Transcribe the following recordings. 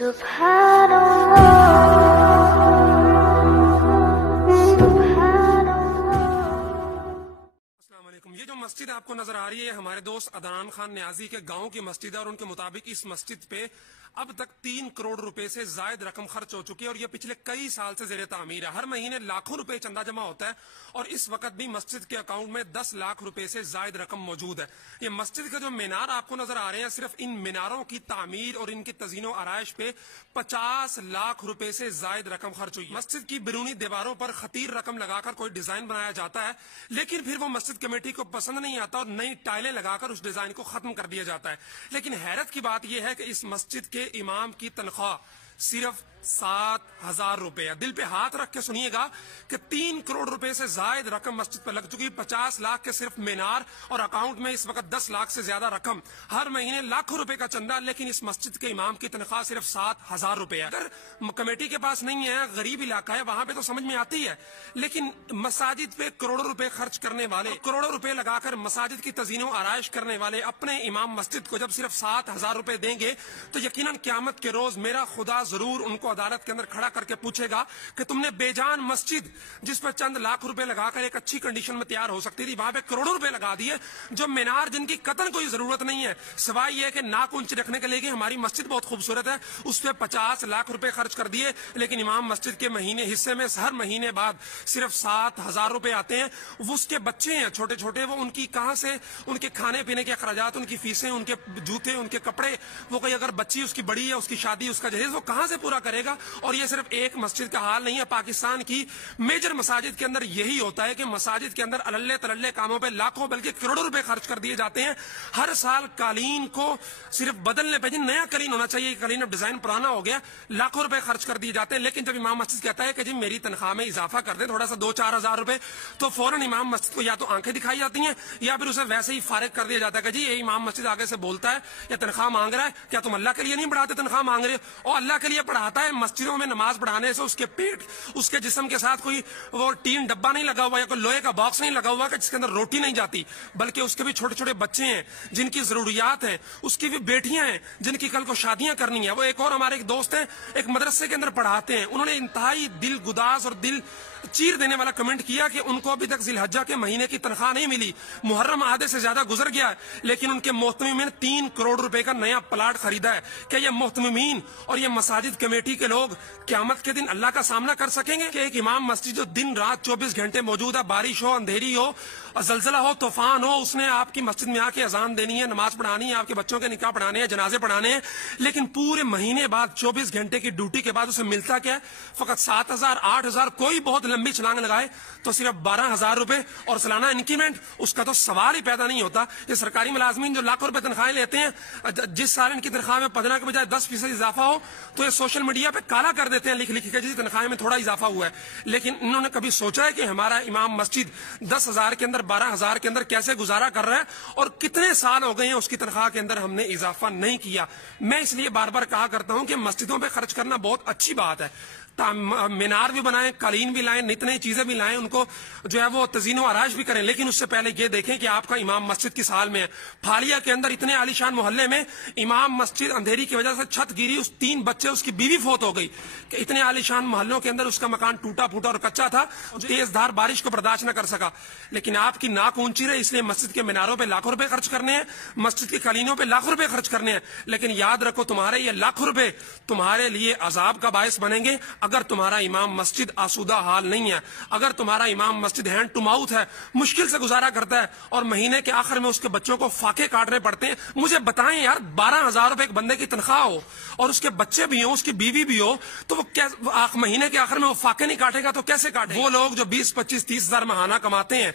یہ جو مسجد آپ کو نظر آ رہی ہے ہمارے دوست عدنان خان نیازی کے گاؤں کی مسجد ہے، اور ان کے مطابق اس مسجد پہ اب تک 3 کروڑ روپے سے زائد رقم خرچ ہو چکی ہے، اور یہ پچھلے کئی سال سے زیر تعمیر ہے۔ ہر مہینے لاکھوں روپے چندہ جمع ہوتا ہے، اور اس وقت بھی مسجد کے اکاؤنٹ میں 10 لاکھ روپے سے زائد رقم موجود ہے۔ یہ مسجد کے جو مینار آپ کو نظر آ رہے ہیں، صرف ان میناروں کی تعمیر اور ان کی تزئین و آرائش پہ 50 لاکھ روپے سے زائد رقم خرچ ہوئی۔ مسجد کی بیرونی دیواروں پر خطیر رقم لگا کر کوئی ڈیزائن بنایا جاتا ہے، لیکن پھر وہ مسجد کمیٹی کو پسند نہیں آتا اور نئی ٹائلیں لگا کر اس ڈیزائن کو ختم کر دیا جاتا ہے۔ لیکن حیرت کی بات یہ ہے کہ اس مسجد کے امام کی تنخواہ صرف 7,000 روپے ہے۔ دل پہ ہاتھ رکھ کے سنیے گا کہ 3 کروڑ روپے سے زائد رقم مسجد پر لگ چکی، 50 لاکھ کے صرف مینار، اور اکاؤنٹ میں اس وقت 10 لاکھ سے زیادہ رقم، ہر مہینے لاکھوں روپے کا چندہ، لیکن اس مسجد کے امام کی تنخواہ صرف 7,000 روپے ہے۔ اگر کمیٹی کے پاس نہیں ہے، غریب علاقہ ہے، وہاں پہ تو سمجھ میں آتی ہے، لیکن مساجد پہ کروڑوں روپے خرچ کرنے والے، کروڑوں روپے لگا کر مساجد کی تزئین و آرائش کرنے والے اپنے امام مسجد کو جب صرف 7,000 روپے دیں گے تو یقیناً قیامت کے روز میرا خدا ضرور ان کو عدالت کے اندر کھڑا کر کے پوچھے گا کہ تم نے بے جان مسجد جس پر چند لاکھ روپے لگا کر ایک اچھی کنڈیشن میں تیار ہو سکتی تھی، وہاں پہ کروڑوں روپے لگا دیے، جو مینار جن کی قطن کوئی ضرورت نہیں ہے سوائے یہ کہ ناک اونچی رکھنے کے لیے کہ ہماری مسجد بہت خوبصورت ہے، اس پہ 50 لاکھ روپے خرچ کر دیے، لیکن امام مسجد کے مہینے حصے میں ہر مہینے بعد صرف 7,000 روپے آتے ہیں۔ وہ اس کے بچے ہیں چھوٹے چھوٹے، وہ ان کی کہاں سے، ان کے کھانے پینے کے اخراجات، ان کی فیسیں، ان کے جوتے، ان کے کپڑے، وہ کوئی اگر بچی اس کی بڑی ہے، اس کی شادی، اس کا جہیز، وہ کہاں سے پورا کرے گا؟ اور یہ صرف ایک مسجد کا حال نہیں ہے، پاکستان کی میجر مساجد کے اندر یہی ہوتا ہے کہ مساجد کے اندر اللے تللے کاموں پہ لاکھوں بلکہ کروڑوں روپے خرچ کر دیے جاتے ہیں۔ ہر سال قالین کو صرف بدلنے پہ، نیا قالین ہونا چاہیے، قالین اب ڈیزائن پرانا ہو گیا، لاکھوں روپے خرچ کر دیے جاتے ہیں، لیکن جب امام مسجد کہتا ہے کہ جی میری تنخواہ میں اضافہ کر دیں تھوڑا سا 2-4 ہزار روپے، تو فوراً امام مسجد کو یا تو آنکھیں دکھائی جاتی ہیں یا پھر اسے ویسے ہی فارغ کر دیا جاتا ہے کہ جی یہ امام مسجد آگے سے بولتا ہے یا تنخواہ مانگ رہا ہے، کیا تم اللہ کے لیے نہیں پڑھاتے، تنخواہ مانگ رہے ہو؟ اور اللہ کے لیے پڑھاتا ہے، مسجدوں میں نماز پڑھانے سے اس کے پیٹ، اس کے جسم کے ساتھ کوئی وہ ٹین ڈبہ نہیں لگا ہوا یا کوئی لوہے کا باکس نہیں لگا ہوا کہ جس کے اندر روٹی نہیں جاتی، بلکہ اس کے بھی چھوٹے چھوٹے بچے ہیں جن کی ضروریات ہیں، اس کی بھی بیٹیاں ہیں جن کی کل کو شادیاں کرنی ہیں۔ وہ ایک اور ہمارے ایک دوست ہیں، ایک مدرسے کے اندر پڑھاتے ہیں، انہوں نے انتہائی دل گداز اور دل چیر دینے والا کمنٹ کیا کہ ان کو ابھی تک ذی الحجہ کے مہینے کی تنخواہ نہیں ملی، محرم آدھے سے زیادہ گزر گیا ہے، لیکن ان کے محتممین 3 کروڑ روپے کا نیا پلاٹ خریدا ہے۔ کیا یہ محتممین اور یہ مساجد کمیٹی کے لوگ قیامت کے دن اللہ کا سامنا کر سکیں گے کہ ایک امام مسجد جو دن رات 24 گھنٹے موجود ہے، بارش ہو، اندھیری ہو، زلزلہ ہو، طوفان ہو، اس نے آپ کی مسجد میں آ کے اذان دینی ہے، نماز پڑھانی ہے، آپ کے بچوں کے نکاح پڑھانے ہیں، جنازے پڑھانے ہیں، لیکن پورے مہینے بعد 24 گھنٹے کی ڈیوٹی کے بعد اسے ملتا کیا ہے؟ فقط 7,000 8,000، کوئی بہت لمبی چھلانگ لگائے تو صرف 12,000 روپے اور سالانہ انکریمنٹ۔ اس کا تو سوال ہی پیدا نہیں ہوتا۔ یہ سرکاری ملازمین جو لاکھوں روپے تنخواہیں لیتے ہیں، جس سال ان کی تنخواہ میں 15 کے بجائے 10% اضافہ ہو تو یہ سوشل میڈیا پہ کالا کر دیتے ہیں لکھ لکھ کے جس تنخواہ میں تھوڑا اضافہ ہوا ہے، لیکن انہوں نے کبھی سوچا ہے کہ ہمارا امام مسجد 10,000 کے اندر 12,000 کے اندر کیسے گزارا کر رہا ہے، اور کتنے سال ہو گئے ہیں اس کی تنخواہ کے اندر ہم نے اضافہ نہیں کیا۔ میں اس لیے بار بار کہا کرتا ہوں کہ مسجدوں پہ خرچ کرنا بہت اچھی بات ہے، مینار بھی بنائیں، قالین بھی لائیں، نئی نئی چیزیں بھی لائیں، ان کو جو ہے وہ تزئین و آرائش بھی کریں، لیکن اس سے پہلے یہ دیکھیں کہ آپ کا امام مسجد کس حال میں ہے۔ پھاڑیا کے اندر اتنے عالیشان محلے میں امام مسجد اندھیری کی وجہ سے چھت گری، اس 3 بچے، اس کی بیوی فوت ہو گئی کہ اتنے عالیشان محلوں کے اندر اس کا مکان ٹوٹا پھوٹا اور کچا تھا، تیز دھار بارش کو برداشت نہ کر سکا، لیکن آپ کی ناک اونچی رہے، اس لیے مسجد کے میناروں پہ لاکھوں روپے خرچ کرنے ہیں، مسجد کی قالینوں پہ لاکھوں روپے خرچ کرنے ہیں، لیکن یاد رکھو تمہارے یہ لاکھوں روپے تمہارے لیے عذاب کا باعث بنیں گے اگر تمہارا امام مسجد آسودہ حال نہیں ہے، اگر تمہارا امام مسجد ہینڈ ٹو ماؤتھ ہے، مشکل سے گزارا کرتا ہے، اور مہینے کے آخر میں اس کے بچوں کو فاقے کاٹنے پڑتے ہیں۔ مجھے بتائیں یار، 12,000 روپے ایک بندے کی تنخواہ ہو اور اس کے بچے بھی ہوں، اس کی بیوی بھی ہو، تو وہ مہینے کے آخر میں وہ فاقے نہیں کاٹے گا تو کیسے کاٹے؟ وہ لوگ جو 20 25 30 ہزار ماہانہ کماتے ہیں،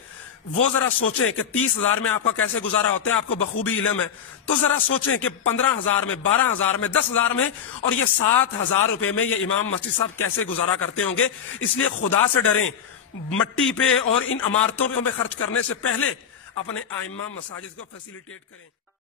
وہ ذرا سوچیں کہ 30,000 میں آپ کا کیسے گزارا ہوتا ہے، آپ کو بخوبی علم ہے، تو ذرا سوچیں کہ 15,000 میں، 12,000 میں، 10,000 میں اور یہ 7,000 روپے میں یہ امام مسجد صاحب کیسے گزارا کرتے ہوں گے۔ اس لیے خدا سے ڈریں، مٹی پہ اور ان عمارتوں پہ خرچ کرنے سے پہلے اپنے ائمہ مساجد کو فیسیلیٹیٹ کریں۔